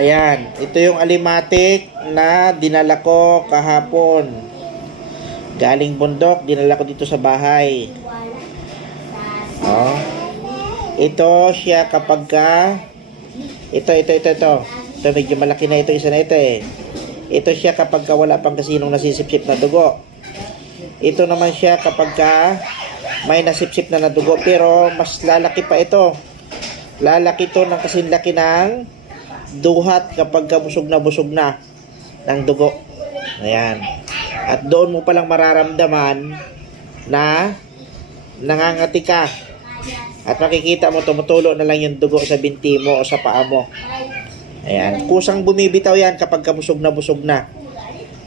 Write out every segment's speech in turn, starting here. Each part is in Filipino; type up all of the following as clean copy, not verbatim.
Ayan, ito yung alimatic na dinala ko kahapon. Galing bundok, dinala ko dito sa bahay. Oh. Ito siya kapag ka ito. Ito medyo malaki na ito, isa na ito eh. Ito siya kapag ka wala pang kasinong nasisipsip na dugo. Ito naman siya kapag ka may nasipsip na dugo, pero mas lalaki pa ito. Lalaki to ng kasing laki ng duhat kapag busog na ng dugo. Ayan. At doon mo palang mararamdaman na nangangati ka. At makikita mo tumutulo na lang yung dugo sa binti mo o sa paa mo. Ayan. Kusang bumibitaw yan kapag busog na.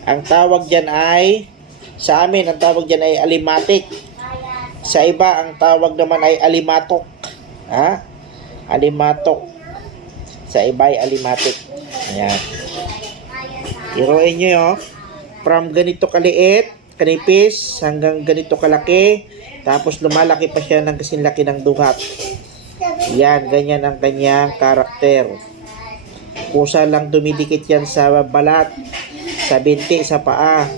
Ang tawag dyan ay, sa amin, ang tawag dyan ay alimatic. Sa iba, ang tawag naman ay alimatok. Ha? Alimatok. Sa iba ay alimatic. Ayan. Iruin nyo yun. From ganito kaliit, kanipis, hanggang ganito kalaki. Tapos lumalaki pa siya ng kasing laki ng duhat. Yan, ganyan ang kanyang karakter. Kusa lang dumidikit yan sa balat, sa binti, sa paa.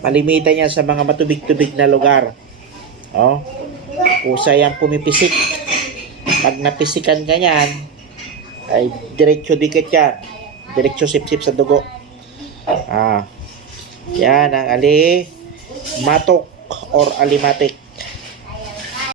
Malimitan yan sa mga matubig-tubig na lugar. Oh. Kusa yan pumipisik. Pag napisikan ka yan, ay diretso dikit yan. Diretso sip-sip sa dugo. Yan ang alimatok or alimatic.